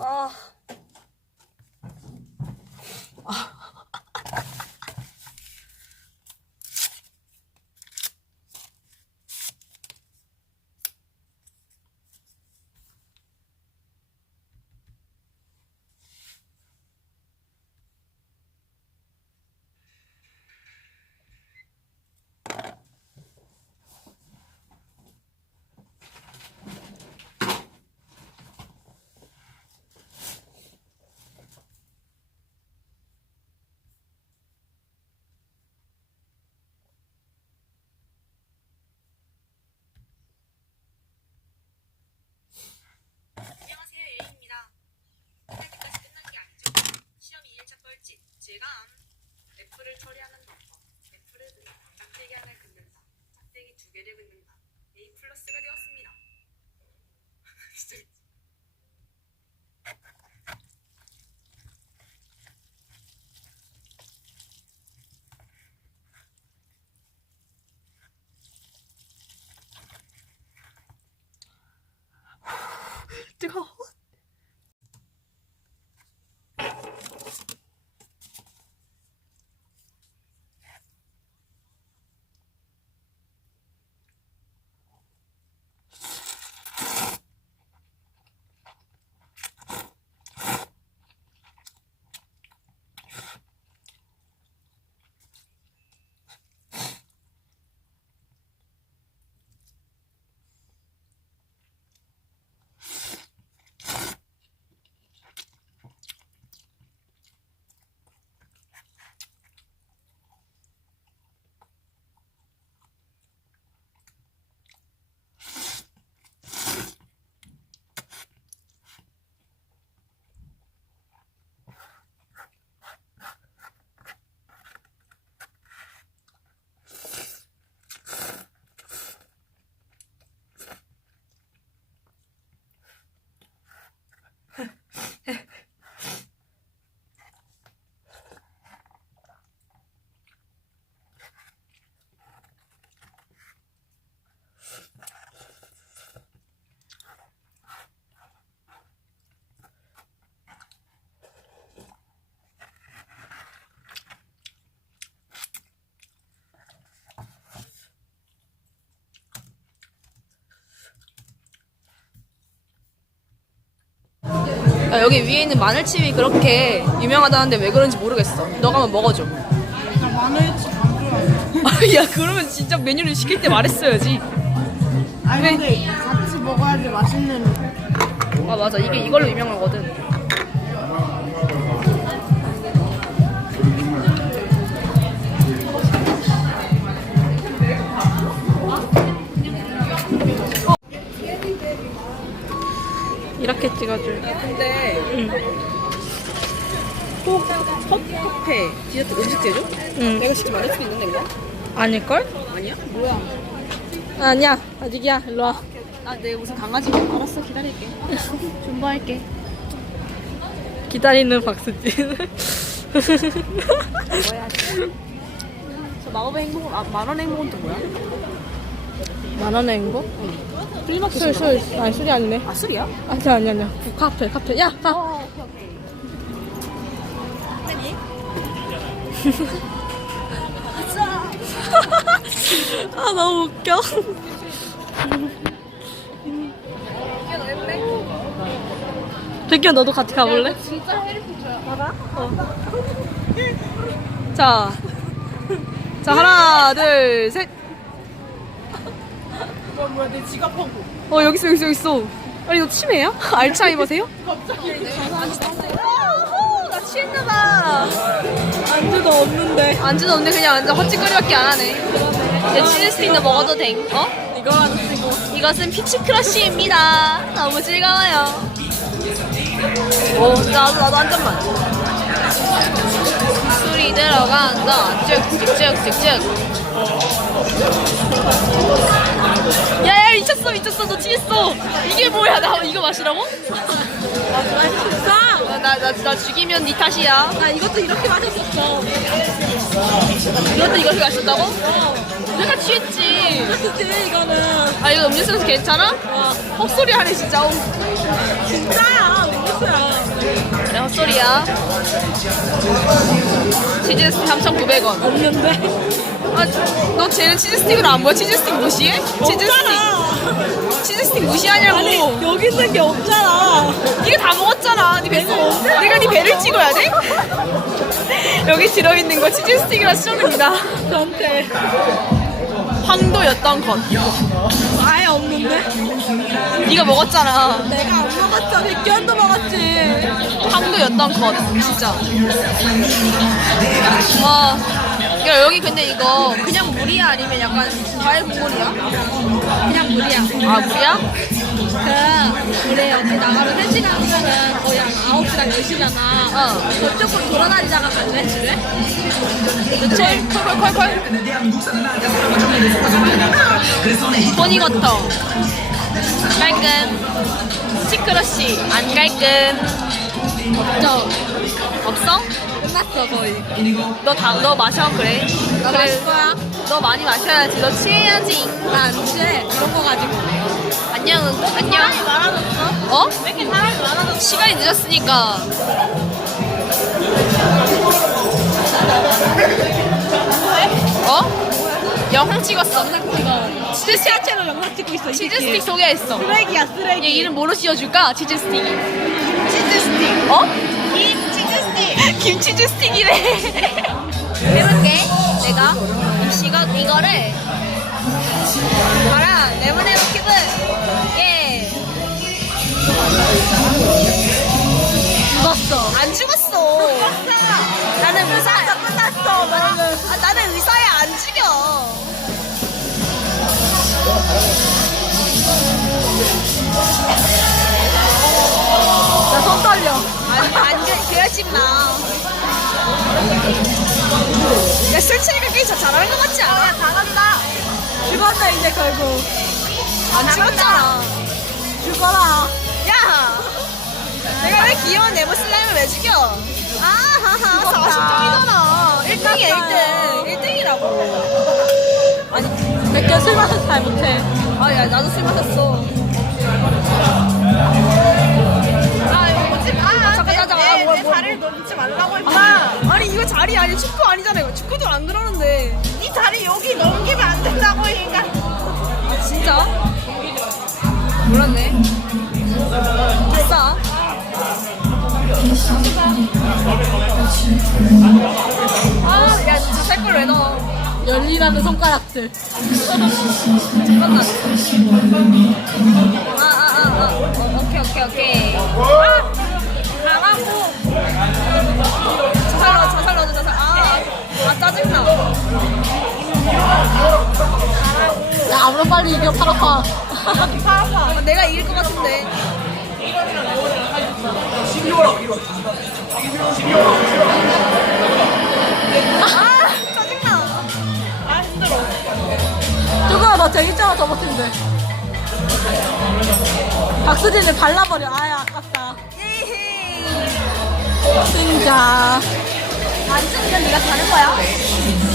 아. 안녕하세요 예입니다. 끝까지 끝난 게 아니죠. 시험이 1차 뻘짓, 질감, F를 처리하는 방법, F를 긋다, 짝대기 하나를 긋는다, 개를 긋는다, A 플러스가 되었습니다. 진짜 뜨거 야, 여기 위에 있는 마늘칩이 그렇게 유명하다는데 왜 그런지 모르겠어. 너가 한번 먹어줘. 나 마늘치 안 좋아해. 야, 그러면 진짜 메뉴를 시킬 때 말했어야지. 아니 근데 같이 먹어야지 맛있는. 아, 맞아. 이게 이걸로 유명하거든. 이렇게 찍어줄. 근데 꼭 컵카페 디저트 음식 제조? 응. 내가 직접 만들 수 있는 건가? 아닐걸? 아니야? 뭐야? 아니야. 아직이야. 일로 와. 아, 내 무슨 강아지? 알았어, 기다릴게. 존버할게. 기다리는 박수진. 저 마법의 행복은 아, 만원의 행복은 또 뭐야? 만 원의 행복? 플리마켓 술, 술. 아니, 술이 아니네. 아 술이야? 아니, 아니, 아니야. 부- 카페, 카페. 야, 가. 어, 오케이 오케이. 아, 너무 웃겨. 백기야, 너도 같이 가볼래? 진짜 해리포터야. 봐라. 자. 자, 하나, 둘, 셋. 뭐 뭐야 내 지갑 하고. 어, 여기 있어, 여기 있어, 여기 있어. 아니, 너 치매야? 알츠하이머세요? 나 취했나봐. 안주도 없는데. 안주도 없는데 그냥 완전 헛짓거리밖에 안 하네. 내 치즈 스틱도 먹어도 돼. 어? 이거라도 쓰고. 이것은 피치 크러쉬입니다. 너무 즐거워요. 오, 나도, 나도 한 잔만. 들어간다. 쭉쭉쭉쭉쭉. 야, 야, 미쳤어, 미쳤어. 너 취했어. 이게 뭐야? 나 이거 마시라고? 나, 나, 나, 나 죽이면 네 탓이야. 나 이것도 이렇게 마셨었어. 이것도 이렇게 마셨다고? 내가 취했지. 그치 이거는 아, 이거 음료수 괜찮아? 헛소리 하네, 진짜. 어. 진짜야. 그래 헛소리야 치즈 스틱 3,900원 없는데? 아, 너 쟤는 치즈 스틱으로 안 보여? 치즈 스틱 무시해? 치즈 스틱 치즈 스틱 무시하냐고 아니 여기 있는 게 없잖아. 네가 다 먹었잖아 네 배, 내가 네 배를 찍어야 돼? 여기 들어 있는 거 치즈 스틱이라 수정입니다 저한테 황도였던 것 아예 없는데? 네가 먹었잖아 내가 안 먹었어. 백견도 먹었지. 황도였던 것 진짜 와 야, 여기 근데 이거 그냥 물이야 아니면 약간 과일 국물이야? 그냥 물이야. 아 물이야? 그 우리 여기 나가서 3시간 하면은 거의 한 9시간 10시잖아. 어 저쪽으로 돌아다니다가 갈래 집에? 그치? 토니버터 깔끔 스티크러쉬 안 깔끔 없죠. 없어? 끝났어 거의. 너 다 너 마셔 그래 나 그래. 마실 거야? 너 많이 마셔야지 너 취해야지 나안 취해. 그런 거 가지고. 안녕 안녕 많아졌어? 어? 왜 이렇게 사람이 많아졌어? 시간이 늦었으니까 어? 영상 찍었어 치즈 스틱 시야채로 영상 찍고 있어. 이 치즈. 스틱 소개했어 쓰레기야 얘 쓰레기. 이름 뭐로 씌워줄까? 치즈 스틱 치즈 스틱. 어? 김 치즈 스틱. 김 치즈 스틱이래 해볼게 내가 이거, 이거를 야, 술 취니까 게임 잘 잘하는 것 같지 않아? 잘한다. 죽었네 이제 결국. 안 죽었잖아. 죽어라. 야! 내가 왜 귀여운 네모 슬라임을 왜 죽여? 아하하, 죽었다. 40점이잖아. 1등이야, 1등. 1등이라고. 아니, 백개 술 마셔서 잘 못해. 아, 야, 나도 술 마셨어. 자리 아니 축구 아니잖아 이거 축구도 안 그러는데. 이 자리 여기 넘기면 안 된다고 그러니까. 아 진짜? 몰랐네. 됐어. 아야 진짜 살걸 왜 넣어? 열리라는 손가락들. 잠깐만 아아 아 아. 어, 오케이 오케이 오케이. 아 아무런 빨리 이겨 파라파. 아, 내가 이길 것 같은데. 아, 짜증나. 아, 힘들어. 누가 나 재밌잖아 팀인데. 박수진을 발라버려. 아야 아깝다. 예헤이. 진짜. 안 쓰면 네가 자는 거야.